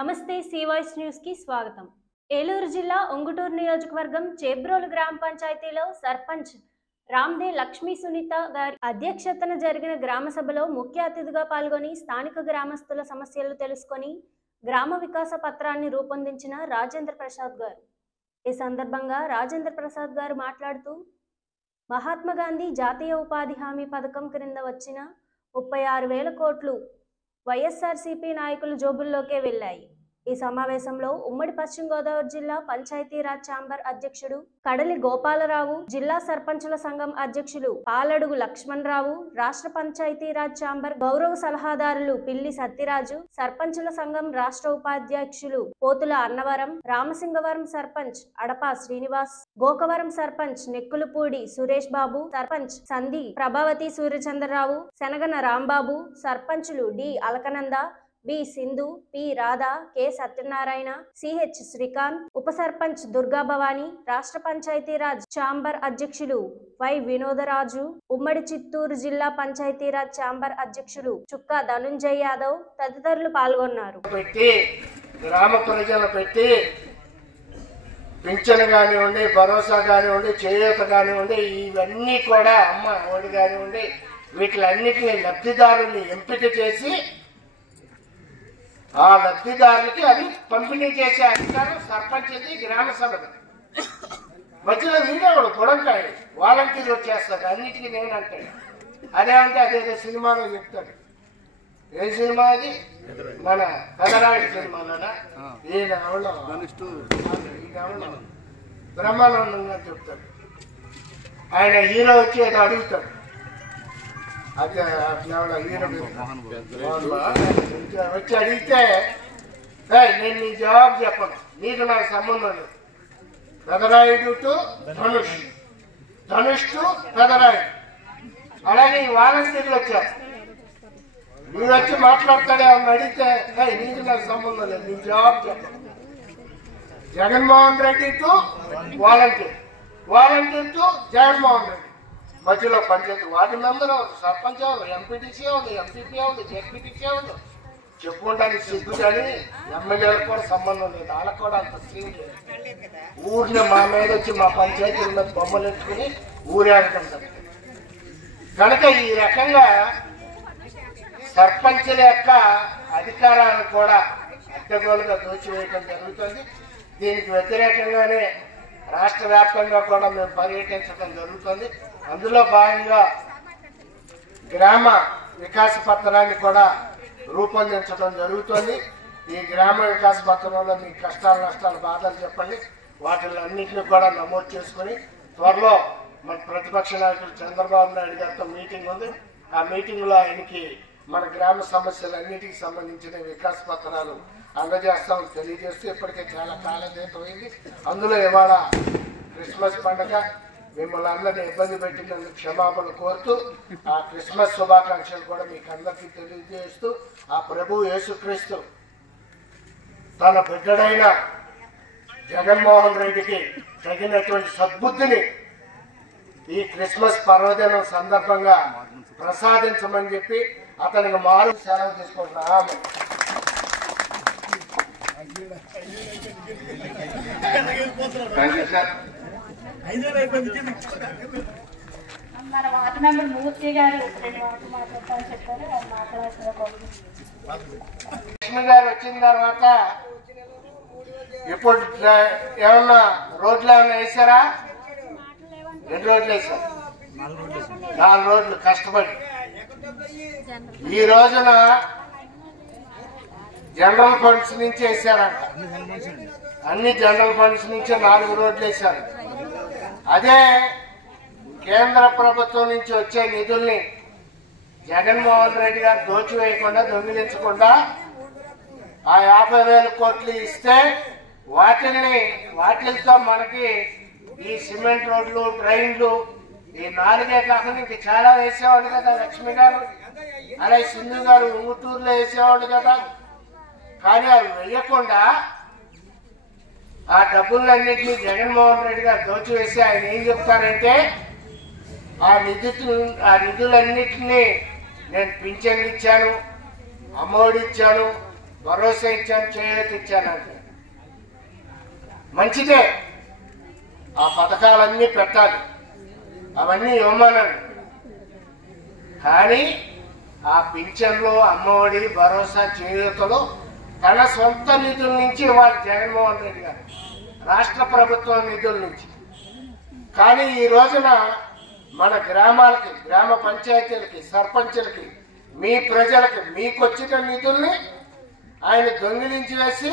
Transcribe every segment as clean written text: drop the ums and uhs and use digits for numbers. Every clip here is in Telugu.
నమస్తే సీవాయిస్ న్యూస్ కి స్వాగతం. ఏలూరు జిల్లా ఉంగుటూరు నియోజకవర్గం చేబ్రోలు గ్రామ పంచాయతీలో సర్పంచ్ రామ్దే లక్ష్మీ సునీత గారి అధ్యక్షతన జరిగిన గ్రామ సభలో ముఖ్య అతిథిగా పాల్గొని స్థానిక గ్రామస్తుల సమస్యలు తెలుసుకొని గ్రామ వికాస పత్రాన్ని రూపొందించిన రాజేంద్ర ప్రసాద్ గారు. ఈ సందర్భంగా రాజేంద్ర ప్రసాద్ గారు మాట్లాడుతూ మహాత్మా గాంధీ జాతీయ ఉపాధి హామీ పథకం క్రింద వచ్చిన 36,000 కోట్లు వైఎస్ఆర్సీపీ నాయకుల జోబుల్లోకే వెళ్ళాయి. ఈ సమావేశంలో ఉమ్మడి పశ్చిమ గోదావరి జిల్లా పంచాయతీరాజ్ ఛాంబర్ అధ్యక్షుడు కడలి గోపాలరావు, జిల్లా సర్పంచుల సంఘం అధ్యక్షులు పాలడుగు లక్ష్మణరావు, రాష్ట్ర పంచాయతీరాజ్ ఛాంబర్ గౌరవ సలహాదారులు పిల్లి సత్యరాజు, సర్పంచుల సంఘం రాష్ట్ర ఉపాధ్యక్షులు పోతుల అన్నవరం, రామసింగవరం సర్పంచ్ అడపా శ్రీనివాస్, గోకవరం సర్పంచ్ నెక్కులపూడి సురేష్ బాబు, సర్పంచ్ సంధి ప్రభావతి సూర్యచంద్రరావు, శనగన రాంబాబు, సర్పంచులు D Alakananda, B Sindhu, P Radha, K Satyanarayana, CH Srikanth, ఉప సర్పంచ్ దుర్గా భవాని, రాష్ట్ర పంచాయతీరాజ్ ఛాంబర్ అధ్యక్షులు వై వినోదరాజు, ఉమ్మడి చిత్తూరు జిల్లా పంచాయతీరాజ్ ఛాంబర్ అధ్యక్షులు చుక్కా ధనుంజయ్ యాదవ్ తదితరులు పాల్గొన్నారు. గ్రామ ప్రజలు పెట్టి పింఛను కానివ్వండి, భరోసా కానివ్వండి, చేయూత కానివ్వండి, ఇవన్నీ కూడా అమ్మ ఒడి కానివ్వండి, వీటిలన్నిటిని లబ్ధిదారుల్ని ఎంపిక చేసి ఆ లబ్ధిదారులకి అది పంపిణీ చేసే అధికారం సర్పంచ్ది, గ్రామ సభది. మధ్యలో వీడేవాడు పొడంకాయ వాలంటీర్ వచ్చేస్తాడు, అన్నిటికీ నేను అంటాడు. అదేమంటే అదేదో సినిమాలో చెప్తాడు. ఏ సినిమా అది? మన పెదరాయుడు సినిమాలోనా? ఈయన బ్రహ్మానందంగా చెప్తాడు. ఆయన హీరో వచ్చి ఏదో అడుగుతాడు. వచ్చి అడిగితే నేను నీ జవాబు చెప్పను, నీకు నాకు సంబంధం లేదు. Pedarayudu to Dhanush, Dhanush to Pedarayudu. అలాగే ఈ వాలంటీర్లు వచ్చారు. మీరు వచ్చి మాట్లాడతాడే అని అడిగితే నీకు నాకు సంబంధం లేదు, నీ జవాబు చెప్పను. Jaganmohan Reddy to volunteer, volunteer to Jaganmohan Reddy. మధ్యలో పంచాయతీ వార్డు మెంబర్ అవ్వదు, సర్పంచ్ అవ్వదు, ఎంపీటీసీ అవ్వదు, ఎంపీపీ అవ్వదు, జెడ్పీటీసీ అవ్వదు. చెప్పుకోవడానికి సిగ్గు కానీ ఎమ్మెల్యేలకు కూడా సంబంధం లేదు. వాళ్ళకు కూడా అంత సీన్ లేదు. ఊరిని మా మీద వచ్చి మా పంచాయతీల మీద బొమ్మలు ఎత్తుకుని ఊరేగటం జరుగుతుంది. కనుక ఈ రకంగా సర్పంచుల యొక్క అధికారాలను కూడా అడ్డగోలుగా దోచివేయటం జరుగుతుంది. దీనికి వ్యతిరేకంగానే రాష్ట్ర వ్యాప్తంగా కూడా మేము పర్యటించడం జరుగుతుంది. అందులో భాగంగా గ్రామ వికాస పత్రాన్ని కూడా రూపొందించడం జరుగుతుంది. ఈ గ్రామ వికాస పత్రంలో మీ కష్టాలు, నష్టాలు, బాధలు చెప్పండి. వాటిలన్నింటినీ కూడా నమోదు చేసుకుని త్వరలో మన ప్రతిపక్ష నాయకులు చంద్రబాబు నాయుడు గారితో మీటింగ్ ఉంది. ఆ మీటింగ్లో ఆయనకి మన గ్రామ సమస్యలన్నిటికి సంబంధించిన వికాస పత్రాలు అందజేస్తామని తెలియజేస్తూ ఇప్పటికే చాలా కాలదీతమైంది. అందులో ఇవాళ క్రిస్మస్ పండుగ, మిమ్మల్ని అందరినీ ఇబ్బంది పెట్టినందుకు క్షమాపణ కోరుతూ ఆ క్రిస్మస్ శుభాకాంక్షలు కూడా మీకు అందరికీ తెలియజేస్తూ ఆ ప్రభు యేసుక్రీస్తు తన బిడ్డడైన జగన్మోహన్ రెడ్డికి తగినటువంటి సద్బుద్ధిని ఈ క్రిస్మస్ పర్వదినం సందర్భంగా ప్రసాదించమని చెప్పి అతనికి మారు సెలవు తీసుకుంటున్నాం. మన వార్డు మెంబర్ మూర్తి గారు 2 మాటలు మాట్లాడతామని చెప్పారు. లక్ష్మి గారు వచ్చిన తర్వాత ఇప్పుడు ఏమన్నా రోడ్లు ఏమన్నా వేసారా? 2 రోడ్లు వేసారు, 4 రోడ్లు కష్టపడి. ఈ రోజున జనరల్ ఫండ్స్ నుంచి వేసారంట. అన్ని జనరల్ ఫండ్స్ నుంచి 4 రోడ్లు వేశారు. అదే కేంద్ర ప్రభుత్వం నుంచి వచ్చే నిధుల్ని జగన్మోహన్ రెడ్డి గారు దోచివేయకుండా, దొంగిలించకుండా ఆ 50,000 కోట్లు ఇస్తే వాటితో మనకి ఈ సిమెంట్ రోడ్లు, డ్రైన్లు, ఈ 4 కాకుండా ఇంక చాలా వేసేవాళ్ళు కదా లక్ష్మి గారు. అలాగే సింధు గారు ఉంగుటూరులో వేసేవాళ్ళు కదా. కానీ అవి వేయకుండా ఆ డబ్బులన్నింటినీ జగన్మోహన్ రెడ్డి గారు దోచివేసి ఆయన ఏం చెప్తారంటే ఆ నిధులన్నింటినీ నేను పింఛన్లు ఇచ్చాను, అమ్మఒడి ఇచ్చాను, భరోసా ఇచ్చాను, చేయూత ఇచ్చానంటే మంచిదే. ఆ పథకాలన్నీ పెట్టాలి, అవన్నీ ఇవ్వమన్నాడు. కానీ ఆ పింఛన్లు, అమ్మఒడి, భరోసా, చేయూతలు తన సొంత నిధుల నుంచి ఇవ్వాలి జగన్మోహన్ రెడ్డి గారు, రాష్ట్ర ప్రభుత్వం నిధుల నుంచి. కానీ ఈ రోజున మన గ్రామాలకి, గ్రామ పంచాయతీలకి, సర్పంచులకి, మీ ప్రజలకి మీకు వచ్చిన నిధుల్ని ఆయన దొంగిలించి వేసి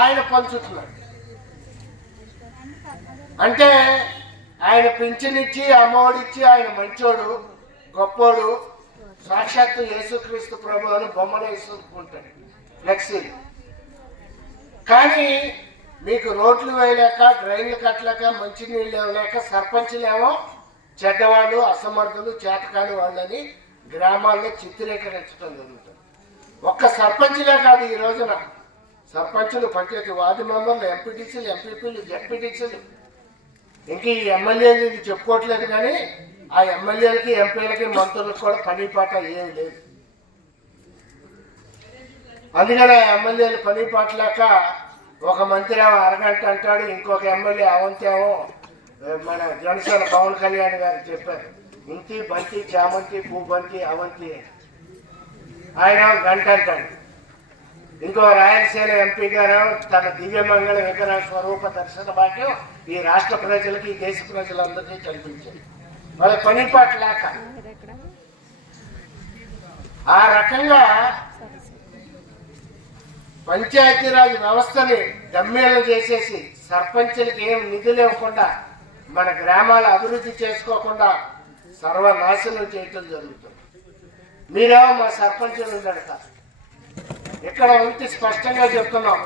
ఆయన పంచుతున్నాడు. అంటే ఆయన పింఛనిచ్చి, అమ్మఒడిచ్చి ఆయన మంచోడు, గొప్పోడు, సాక్షాత్తు యేసుక్రీస్తు ప్రభు అని బొమ్మలు వేసుకుంటాడు ఫ్లెక్సీలు. కానీ మీకు రోడ్లు వేయలేక, డ్రైన్లు కట్టలేక, మంచినీళ్ళు ఇవ్వలేక సర్పంచులేమో చెడ్డవాళ్ళు, అసమర్థులు, చేతకాని వాళ్ళని గ్రామాల్లో చిత్రీకరించడం జరుగుతుంది. ఒక్క సర్పంచులే కాదు, ఈ రోజున సర్పంచులు, పంచాయతీ వార్డు మెంబర్లు, ఎంపీటీసీలు, ఎంపీపీలు, జెడ్పీటీసీలు, ఇంక ఈ ఎమ్మెల్యేలు ఇది చెప్పుకోవట్లేదు. కానీ ఆ ఎమ్మెల్యేలకి, ఎంపీలకి, మంత్రులకు కూడా పని పాట ఏమి లేదు. అందుకనే ఎమ్మెల్యేలు పని పాటలేక ఒక మంత్రి ఏమో అరగంట అంటాడు, ఇంకొక ఎమ్మెల్యే అవంతేమో మన జనసేన పవన్ కళ్యాణ్ గారు చెప్పారు, ఇంటి బంతి, చామంతి, పూబంతి, అవంతి, ఆయన గంట అంటాడు. ఇంకో రాయలసీమ ఎంపీ గారు తన దివ్యమంగళ విగ్రహ స్వరూప దర్శన భాగ్యం ఈ రాష్ట్ర ప్రజలకి, ఈ దేశ ప్రజలందరికీ కల్పించారు. వాళ్ళ పని పాట లేక ఆ రకంగా పంచాయతీరాజ్ వ్యవస్థని గమ్యాలు చేసేసి సర్పంచులకి ఏం నిధులు ఇవ్వకుండా, మన గ్రామాల అభివృద్ధి చేసుకోకుండా సర్వనాశనం చేయటం జరుగుతుంది. మీరేమో మా సర్పంచులు ఉండడక, ఇక్కడ ఉంటే స్పష్టంగా చెప్తున్నాం,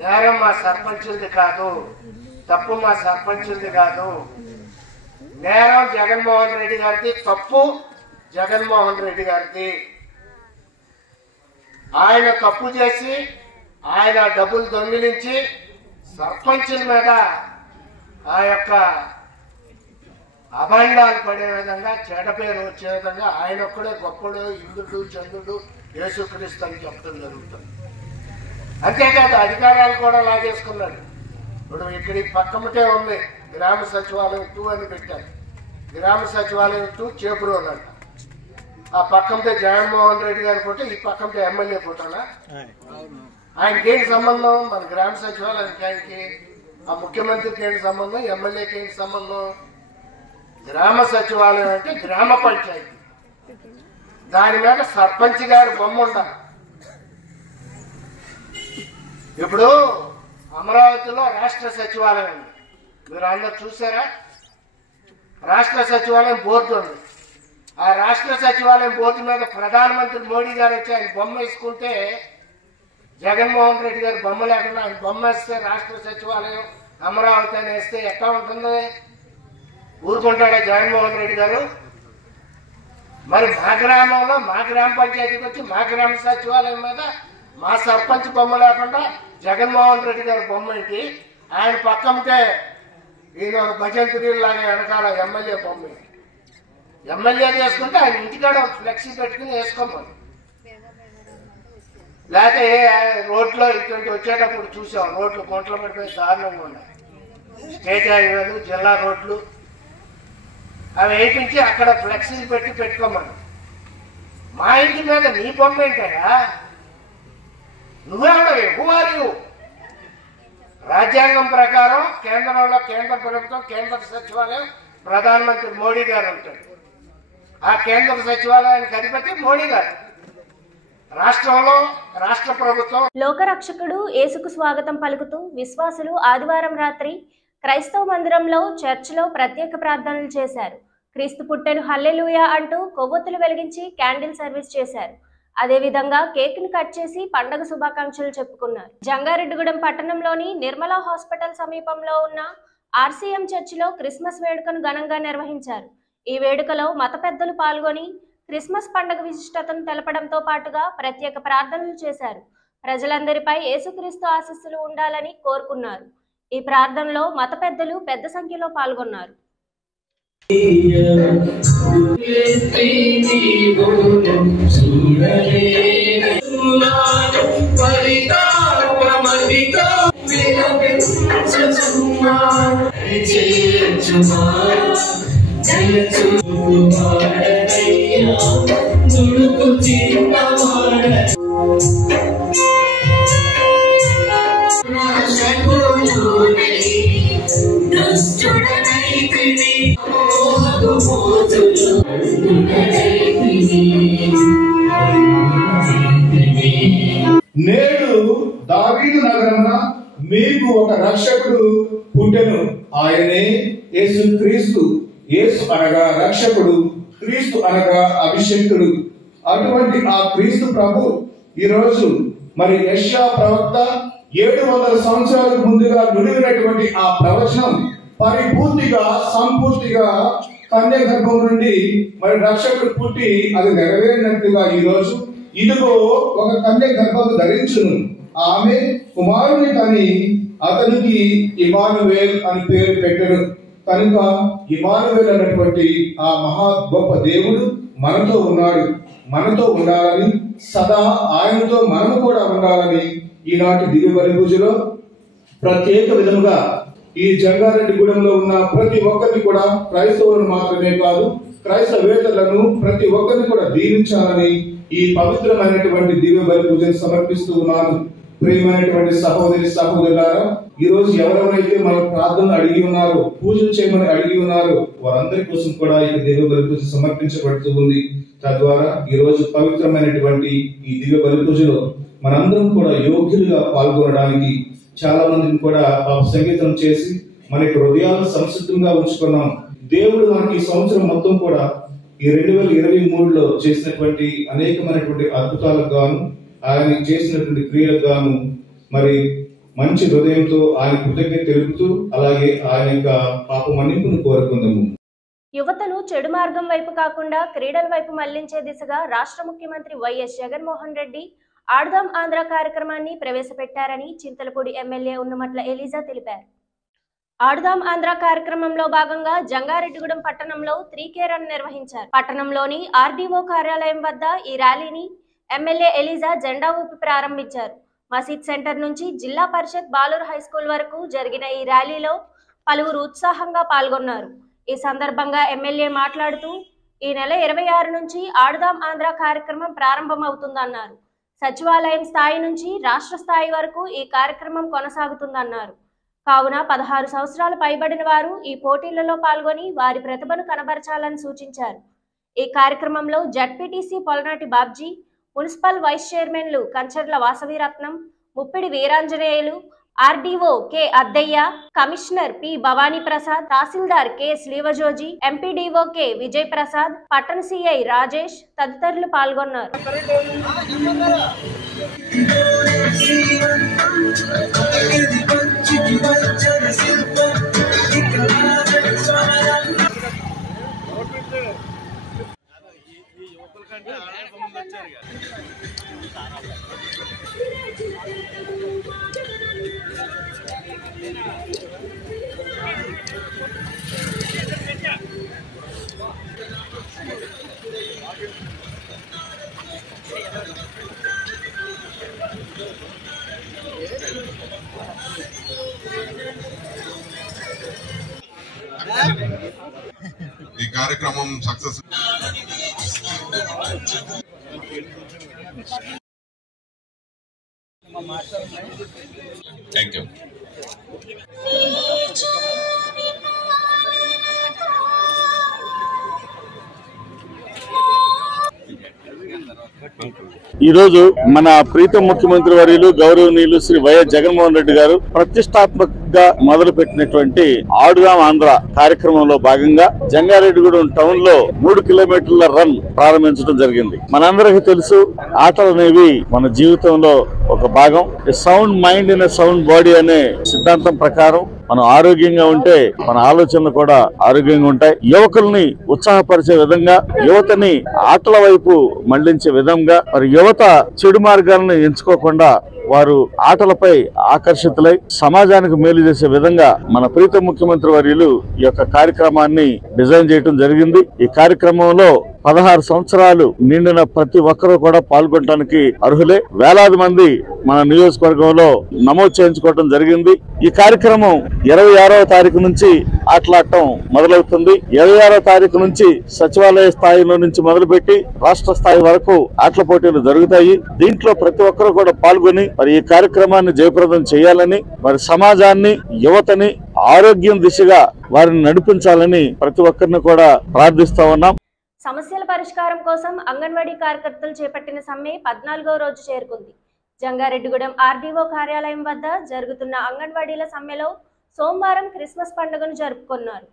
నేరం మా సర్పంచులది కాదు, తప్పు మా సర్పంచులది కాదు, నేరం జగన్మోహన్ రెడ్డి గారిది, తప్పు జగన్మోహన్ రెడ్డి గారిది. ఆయన తప్పు చేసి, ఆయన డబ్బులు దొంగిలించి సర్పంచుల మీద ఆ యొక్క అభండాలు పడే విధంగా, చెడ్డ పేరు వచ్చే విధంగా ఆయన ఒక్కడే గొప్పడు, ఇంద్రుడు, చంద్రుడు, యేసుక్రీస్తు అని చెప్పడం జరుగుతుంది. అంతేకాదు అధికారాలు కూడా లాగేసుకున్నాడు. ఇప్పుడు ఇక్కడ పక్కమటే ఉంది గ్రామ సచివాలయం 2 అని పెట్టారు. గ్రామ సచివాలయం 2 చేబ్రోలు అంట. ఆ పక్కంతో జగన్మోహన్ రెడ్డి గారి ఫోటో, ఈ పక్కంతో ఎమ్మెల్యే ఫోటోనా? ఆయనకి ఏంటి సంబంధం? మన గ్రామ సచివాలయానికి ఆయనకి, ఆ ముఖ్యమంత్రికి ఏంటి సంబంధం? ఎమ్మెల్యేకి ఏంటి సంబంధం? గ్రామ సచివాలయం అంటే గ్రామ పంచాయతీ, దాని మీద సర్పంచ్ గారి బొమ్మ ఉండాలి. ఇప్పుడు అమరావతిలో రాష్ట్ర సచివాలయం ఉంది, మీరు అందరు చూసారా? రాష్ట్ర సచివాలయం బోర్డు ఉంది. ఆ రాష్ట్ర సచివాలయం బోర్డు మీద ప్రధానమంత్రి మోడీ గారు వచ్చి ఆయన బొమ్మ వేసుకుంటే, జగన్మోహన్ రెడ్డి గారి బొమ్మ లేకుండా ఆయన బొమ్మ వేస్తే, రాష్ట్ర సచివాలయం అమరావతి అని వేస్తే ఎట్లా ఉంటుంది? ఊరుకుంటాడా జగన్మోహన్ రెడ్డి గారు? మరి మా గ్రామంలో, మా గ్రామ పంచాయతీకి వచ్చి మా గ్రామ సచివాలయం మీద మా సర్పంచ్ బొమ్మ లేకుండా జగన్మోహన్ రెడ్డి గారి బొమ్మ ఏంటి? ఆయన పక్కంటే ఈయన భజంత్రీలాగా వెనకాల ఎమ్మెల్యే బొమ్మ. ఎమ్మెల్యే చేసుకుంటే ఆయన ఇంటికాడ ఫ్లెక్సీ పెట్టుకుని వేసుకోమని. లేకపోతే రోడ్లో ఇటువంటి వచ్చేటప్పుడు చూసాం, రోడ్లు గుంటలు పడిపోయి దారుణంగా ఉన్నాయి. స్టేట్ హైవేలు, జిల్లా రోడ్లు అవి వేయించి అక్కడ ఫ్లెక్సీలు పెట్టుకోమని. మా ఇంటి మీద నీ బొమ్మ ఏంటయ్యా? నువ్వెవడవి? Who are you? రాజ్యాంగం ప్రకారం కేంద్రంలో కేంద్ర ప్రభుత్వం, కేంద్ర సచివాలయం ప్రధానమంత్రి మోడీ గారు ఉంటాడు. ఆ కేంద్ర సచివాలయానికి అధిపతి మోడీ గారు. రాష్ట్రంలో రాష్ట్ర ప్రభుత్వం. లోకరక్షకుడు యేసుకు స్వాగతం పలుకుతూ విశ్వాసులు ఆదివారం రాత్రి క్రైస్తవ మందిరంలో, చర్చిలో ప్రత్యేక ప్రార్థనలు చేశారు. క్రీస్తు పుట్టెను హల్లెలూయా అంటూ కొవ్వొత్తులు వెలిగించి క్యాండిల్ సర్వీస్ చేశారు. అదేవిధంగా కేక్ ను కట్ చేసి పండుగ శుభాకాంక్షలు చెప్పుకున్నారు. జంగారెడ్డిగూడెం పట్టణంలోని నిర్మలా హాస్పిటల్ సమీపంలో ఉన్న ఆర్సీఎం చర్చిలో క్రిస్మస్ వేడుకను ఘనంగా నిర్వహించారు. ఈ వేడుకలో మత పెద్దలు పాల్గొని క్రిస్మస్ పండుగ విశిష్టతను తెలపడంతో పాటుగా ప్రత్యేక ప్రార్థనలు చేశారు. ప్రజలందరిపై యేసుక్రీస్తు ఆశీస్సులు ఉండాలని కోరుకున్నారు. ఈ ప్రార్థనలో మత పెద్దలు పెద్ద సంఖ్యలో పాల్గొన్నారు. నేడు దావీదు నగరమున మీకు ఒక రక్షకుడు పుట్టెను, ఆయనే యేసు క్రీస్తు. యేసు అనగా రక్షకుడు, క్రీస్తు అనగా అభిషేకుడు. అటువంటి ఆ క్రీస్తు ప్రభు ఈరోజు మరి యెషయా ప్రవక్త 700 సంవత్సరాలకు ముందుగా నుడివినటువంటి ఆ ప్రవచనం పరిపూర్తిగా సంపూర్తిగా కన్య గర్భం నుండి మరి రక్షకుడు పుట్టి అది నెరవేరినట్లుగా ఈ రోజు ఇదిగో ఒక కన్య గర్భము ధరించును, ఆమె కుమారుని కని అతనికి ఇమానువేల్ అని పేరు పెట్టెను. కనుక ఇమానువేల్ అన్నటువంటి ఆ మహా గొప్ప దేవుడు మనతో ఉన్నాడు. మనతో ఉండాలని, సదా ఆయనతో మనము కూడా ఉండాలని ఈనాటి దివ్య బలి పూజలో ప్రత్యేక విధముగా ఈ జంగారెడ్డిగూడెంలో ఉన్న ప్రతి ఒక్కరిని కూడా, క్రైస్తవులను మాత్రమే కాదు క్రైస్తవేతరులను ప్రతి ఒక్కరిని కూడా దీవించాలని ఈ పవిత్రమైనటువంటి దివ్య బలి పూజను సమర్పిస్తూ ఉన్నాను. ప్రియమైనటువంటి సహోదరి సహోదరులారా, ఈ రోజు ఎవరెవరైతే మన ప్రార్థనలు అడిగి ఉన్నారో, పూజలు చేయమని అడిగి ఉన్నారో వారందరి కోసం కూడా ఈ దివ్య బలి పూజ సమర్పించబడుతూ ఉంది. తద్వారా ఈ రోజు పవిత్రమైనటువంటి ఈ దివ్య బలి పూజలో మనందరం కూడా యోగ్యులుగా పాల్గొనడానికి చాలా మందిని కూడా సంగీతం చేసి మనకి హృదయాలను సంసిద్ధంగా ఉంచుకున్నాం. దేవుడు మనకి ఈ సంవత్సరం మొత్తం కూడా ఈ 2023లో చేసినటువంటి అనేకమైనటువంటి అద్భుతాలకు గాను, ఆయన చేసినటువంటి క్రియలకు గాను మరి మంచి హృదయంతో ఆయన కృతజ్ఞత తెలుపుతూ అలాగే ఆయన యొక్క పాప మన్నింపును కోరుకుందాము. యువతను చెడు మార్గం వైపు కాకుండా క్రీడల వైపు మళ్లించే దిశగా రాష్ట్ర ముఖ్యమంత్రి వైఎస్ జగన్మోహన్ రెడ్డి ఆడుదాం ఆంధ్ర కార్యక్రమాన్ని ప్రవేశపెట్టారని చింతలపూడి ఎమ్మెల్యే ఉన్నమట్ల ఎలిజా తెలిపారు. ఆడుదాం ఆంధ్ర కార్యక్రమంలో భాగంగా జంగారెడ్డిగూడెం పట్టణంలో 3K రన్ నిర్వహించారు. పట్టణంలోని ఆర్డీఓ కార్యాలయం వద్ద ఈ ర్యాలీని ఎమ్మెల్యే ఎలిజా జెండా ఊపి ప్రారంభించారు. మసీద్ సెంటర్ నుంచి జిల్లా పరిషత్ బాలూర్ హై స్కూల్ వరకు జరిగిన ఈ ర్యాలీలో పలువురు ఉత్సాహంగా పాల్గొన్నారు. ఈ సందర్భంగా ఎమ్మెల్యే మాట్లాడుతూ ఈ నెల 26 నుంచి ఆడుదాం ఆంధ్ర కార్యక్రమం ప్రారంభమవుతుందన్నారు. సచివాలయం స్థాయి నుంచి రాష్ట్ర స్థాయి వరకు ఈ కార్యక్రమం కొనసాగుతుందన్నారు. కావున 16 సంవత్సరాలు పైబడిన వారు ఈ పోటీలలో పాల్గొని వారి ప్రతిభను కనబరచాలని సూచించారు. ఈ కార్యక్రమంలో ZPTC Polanati Babji, municipal vice చైర్మన్లు Kancharla Vasaviratnam, Muppidi Veeranjaneyulu, RDO K Addayya, commissioner P Bhavani Prasad, tahsildar K Srivajoji, MPDO K Vijay Prasad, పట్టణ సిఐ రాజేష్ తదితరులు పాల్గొన్నారు. ఈ కార్యక్రమం సక్సెస్. Thank you. ఈ రోజు మన ప్రీతం ముఖ్యమంత్రి వర్యులు గౌరవనీయులు శ్రీ వైఎస్ జగన్మోహన్ రెడ్డి గారు ప్రతిష్టాత్మకంగా మొదలు పెట్టినటువంటి ఆడుదాం ఆంధ్ర కార్యక్రమంలో భాగంగా జంగారెడ్డిగూడెం టౌన్ లో 3 కిలోమీటర్ల రన్ ప్రారంభించడం జరిగింది. మనందరికీ తెలుసు, ఆటలు అనేవి మన జీవితంలో ఒక భాగం. Sound mind in sound body అనే సిద్ధాంతం ప్రకారం మనం ఆరోగ్యంగా ఉంటే మన ఆలోచనలు కూడా ఆరోగ్యంగా ఉంటాయి. యువకుల్ని ఉత్సాహపరిచే విధంగా, యువతని ఆటల వైపు మళ్లించే విధంగా, మరి యువత చెడు మార్గాలను ఎంచుకోకుండా వారు ఆటలపై ఆకర్షితులై సమాజానికి మేలు చేసే విధంగా మన ప్రీత ముఖ్యమంత్రి వర్యులు ఈ యొక్క కార్యక్రమాన్ని డిజైన్ చేయడం జరిగింది. ఈ కార్యక్రమంలో 16 సంవత్సరాలు నిండిన ప్రతి ఒక్కరూ కూడా పాల్గొనడానికి అర్హులే. వేలాది మంది మన నియోజకవర్గంలో నమోదు చేయించుకోవడం జరిగింది. ఈ కార్యక్రమం 26వ తారీఖు నుంచి ఆటలాడటం మొదలవుతుంది. 26వ తారీఖు నుంచి సచివాలయ స్థాయిలో నుంచి మొదలుపెట్టి రాష్ట్ర స్థాయి వరకు ఆటల పోటీలు జరుగుతాయి. దీంట్లో ప్రతి ఒక్కరూ కూడా పాల్గొని మరి ఈ కార్యక్రమాన్ని జయప్రదం చేయాలని, మరి సమాజాన్ని, యువతని ఆరోగ్యం దిశగా వారిని నడిపించాలని ప్రతి ఒక్కరిని కూడా ప్రార్థిస్తా ఉన్నాం. సమస్యల పరిష్కారం కోసం అంగన్వాడీ కార్యకర్తలు చేపట్టిన సమ్మె 14వ రోజు చేరుకుంది. జంగారెడ్డిగూడెం ఆర్డీఓ కార్యాలయం వద్ద జరుగుతున్న అంగన్వాడీల సమ్మెలో సోమవారం క్రిస్మస్ పండుగను జరుపుకున్నారు.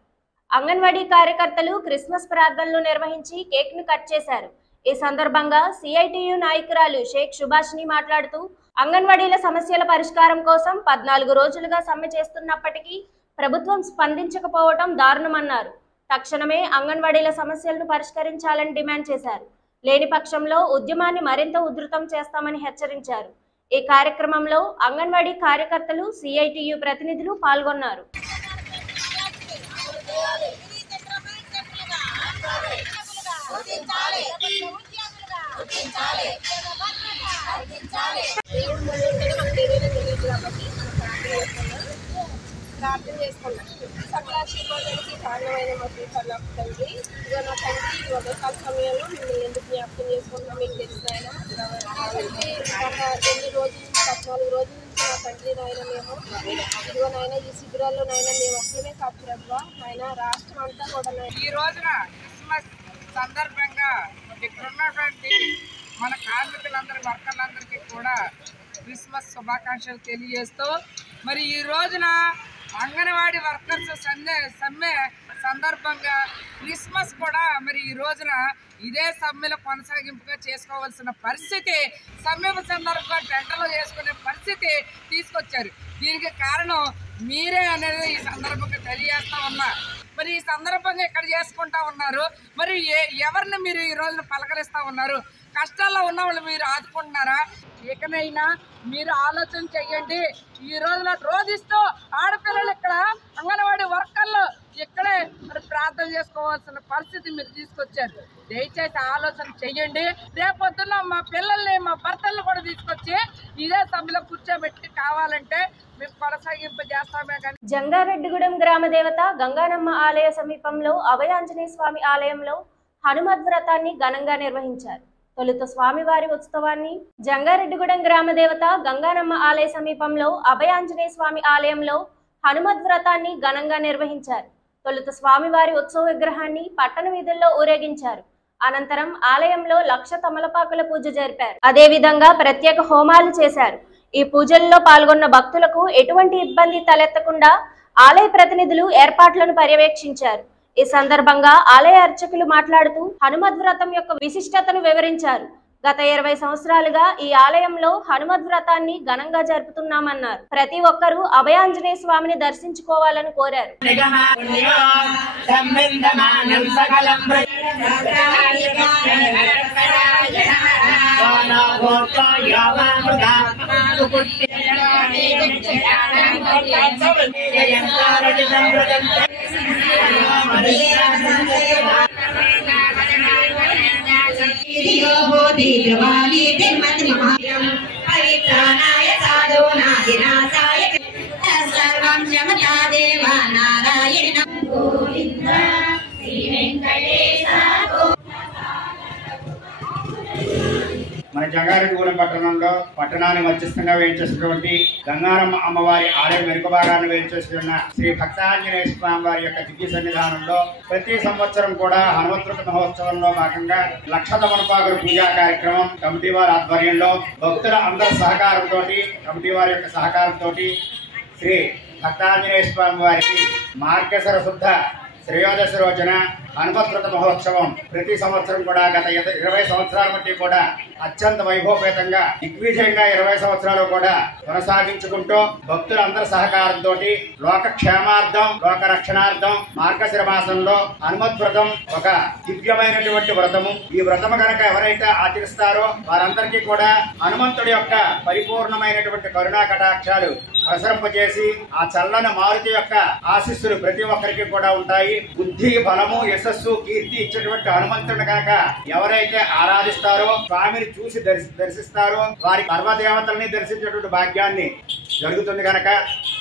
అంగన్వాడీ కార్యకర్తలు క్రిస్మస్ ప్రార్థనలు నిర్వహించి కేక్ ను కట్ చేశారు. ఈ సందర్భంగా సిఐటియు నాయకురాలు షేక్ సుభాషిని మాట్లాడుతూ అంగన్వాడీల సమస్యల పరిష్కారం కోసం 14 రోజులుగా సమ్మె చేస్తున్నప్పటికీ ప్రభుత్వం స్పందించకపోవడం దారుణమన్నారు. తక్షణమే అంగన్వాడీల సమస్యలను పరిష్కరించాలని డిమాండ్ చేశారు. లేని పక్షంలో ఉద్యమాన్ని మరింత ఉధృతం చేస్తామని హెచ్చరించారు. ఈ కార్యక్రమంలో అంగన్వాడీ కార్యకర్తలు, సిఐటియు ప్రతినిధులు పాల్గొన్నారు. ప్రార్థన చేసుకున్నాం. సకలాశీర్వాదానికి కారణమైన మా శ్రీకరణ తండ్రి, ఇదిగో నా తండ్రి, ఈ ఉదయకాల సమయంలో మిమ్మల్ని ఎందుకు జ్ఞాపకం చేసుకుంటున్నా మీకు తెలిసిన ఆయన ఎన్ని రోజుల నుంచి 14 రోజుల నుంచి నా తండ్రి నాయన మేము ఇదిగో నాయన ఈ శిబిరాల్లో నాయన మేము ఒక్కనే కాదు ప్రభు ఆయన రాష్ట్రం అంతా కూడా ఈ రోజున క్రిస్మస్ సందర్భంగా ఇక్కడున్నటువంటి మన కార్మికులందరి వర్కర్లందరికీ కూడా క్రిస్మస్ శుభాకాంక్షలు తెలియజేస్తూ మరి ఈ రోజున అంగన్వాడీ వర్కర్స్ సమ్మె సందర్భంగా క్రిస్మస్ కూడా మరి ఈ రోజున ఇదే సమ్మెలో కొనసాగింపుగా చేసుకోవాల్సిన పరిస్థితి, సమ్మె సందర్భంగా టెంటలో చేసుకునే పరిస్థితి తీసుకొచ్చారు. దీనికి కారణం మీరే అనేది ఈ సందర్భంగా తెలియజేస్తా ఉన్నా. మరి ఈ సందర్భంగా ఇక్కడ చేసుకుంటా ఉన్నారు. మరి ఎవరిని మీరు ఈ రోజున పలకరిస్తూ ఉన్నారు? కష్టాల్లో ఉన్న వాళ్ళు మీరు ఆదుకుంటున్నారా? ఇకనైనా మీరు ఆలోచన చెయ్యండి. ఈ రోజున రోధిస్తూ ఆడపిల్లలు ఇక్కడ అంగన్వాడీ వర్కర్లు ఇక్కడే మరి ప్రార్థన చేసుకోవాల్సిన పరిస్థితి మీరు తీసుకొచ్చారు. దయచేసి ఆలోచన చెయ్యండి. రేపొద్దున మా పిల్లల్ని, మా భర్తలను కూడా తీసుకొచ్చి ఇదే సభలో కూర్చోబెట్టి కావాలంటే మేము కొనసాగింపు చేస్తామే. కానీ జంగారెడ్డిగూడెం గ్రామ దేవత గంగానమ్మ ఆలయ సమీపంలో అభయాంజనేయ స్వామి ఆలయంలో హనుమద్ వ్రతాన్ని ఘనంగా నిర్వహించారు. తొలుత స్వామివారి ఉత్సవాన్ని జంగారెడ్డిగూడెం గ్రామ దేవత గంగానమ్మ ఆలయ సమీపంలో అభయాంజనేయ స్వామి ఆలయంలో హనుమద్ వ్రతాన్ని ఘనంగా నిర్వహించారు. తొలుత స్వామివారి ఉత్సవ విగ్రహాన్ని పట్టణ వీధుల్లో ఊరేగించారు. అనంతరం ఆలయంలో 1,00,000 తమలపాకుల పూజ జరిపారు. అదేవిధంగా ప్రత్యేక హోమాలు చేశారు. ఈ పూజల్లో పాల్గొన్న భక్తులకు ఎటువంటి ఇబ్బంది తలెత్తకుండా ఆలయ ప్రతినిధులు ఏర్పాట్లను పర్యవేక్షించారు. ఈ సందర్భంగా ఆలయ అర్చకులు మాట్లాడుతూ హనుమద్ వ్రతం యొక్క విశిష్టతను వివరించారు. గత 20 సంవత్సరాలుగా ఈ ఆలయంలో హనుమద్ వ్రతాన్ని ఘనంగా జరుపుతున్నామన్నారు. ప్రతి ఒక్కరూ అభయాంజనేయ స్వామిని దర్శించుకోవాలని కోరారు. మన జంగారెడ్డిగూడెం పట్టణాన్ని మధ్యస్థంగా వేయించేసినటువంటి గంగారమ్మ అమ్మవారి ఆలయం వెనుక భాగాన్ని వేయించేస్తున్న శ్రీ భక్తాంజనేయ స్వామి వారి యొక్క దివ్య సన్నిధానంలో ప్రతి సంవత్సరం కూడా హనుమద్వ్రత మహోత్సవంలో భాగంగా 1,00,000 తమలపాకుల పూజా కార్యక్రమం కమిటీ వారి ఆధ్వర్యంలో భక్తుల అందరి సహకారంతో, కమిటీ వారి యొక్క సహకారంతో శ్రీ భక్తాంజనేయ స్వామి వారికి మార్గశిర శుద్ధ త్రయోదశి రోజున హనుమత్కృత మహోత్సవం ప్రతి సంవత్సరం కూడా గత 20 సంవత్సరాల బట్టి కూడా అత్యంత వైభవపేతంగా దిగ్విజయంగా 20 సంవత్సరాలు కూడా కొనసాగించుకుంటూ భక్తులందరి సహకారంతో లోక క్షేమార్థం లోక రక్షణార్థం మార్గశిర మాసంలో హనుమత్ వ్రతం ఒక దివ్యమైనటువంటి వ్రతము. ఈ వ్రతము కనుక ఎవరైతే ఆచరిస్తారో వారందరికీ కూడా హనుమంతుడి యొక్క పరిపూర్ణమైనటువంటి కరుణా కటాక్షాలు ప్రసరింపజేసి ఆ చల్లని మారుతి యొక్క ఆశీస్సులు ప్రతి ఒక్కరికి కూడా ఉంటాయి. బుద్ధి, బలము, యశస్సు, కీర్తి ఇచ్చేటువంటి హనుమంతుడిని కనుక ఎవరైతే ఆరాధిస్తారో, స్వామిని చూసి దర్శిస్తారో వారి సర్వదేవతల్ని దర్శించేటువంటి భాగ్యాన్ని జరుగుతుంది. కనుక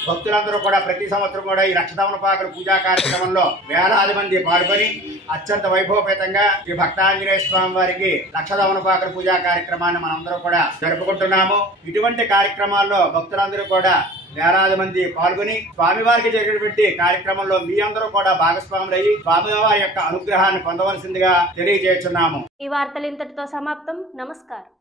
భక్తులందరూ కూడా ప్రతి సంవత్సరం కూడా ఈ లక్షదమనపాకుల పూజా కార్యక్రమంలో వేలాది మంది పాల్గొని అత్యంత వైభవపేతంగా ఈ భక్తాంజనేయ స్వామి వారికి లక్షదమనపాకుల పూజా కార్యక్రమాన్ని మనందరూ కూడా జరుపుకుంటున్నాము. ఇటువంటి కార్యక్రమాల్లో భక్తులందరూ కూడా వేలాది మంది పాల్గొని స్వామివారికి జరిగినటువంటి కార్యక్రమంలో మీ అందరూ కూడా భాగస్వాములయ్యి స్వామివారి యొక్క అనుగ్రహాన్ని పొందవలసిందిగా తెలియజేస్తున్నాము. ఈ వార్తలు ఇంతటితో సమాప్తం. నమస్కారం.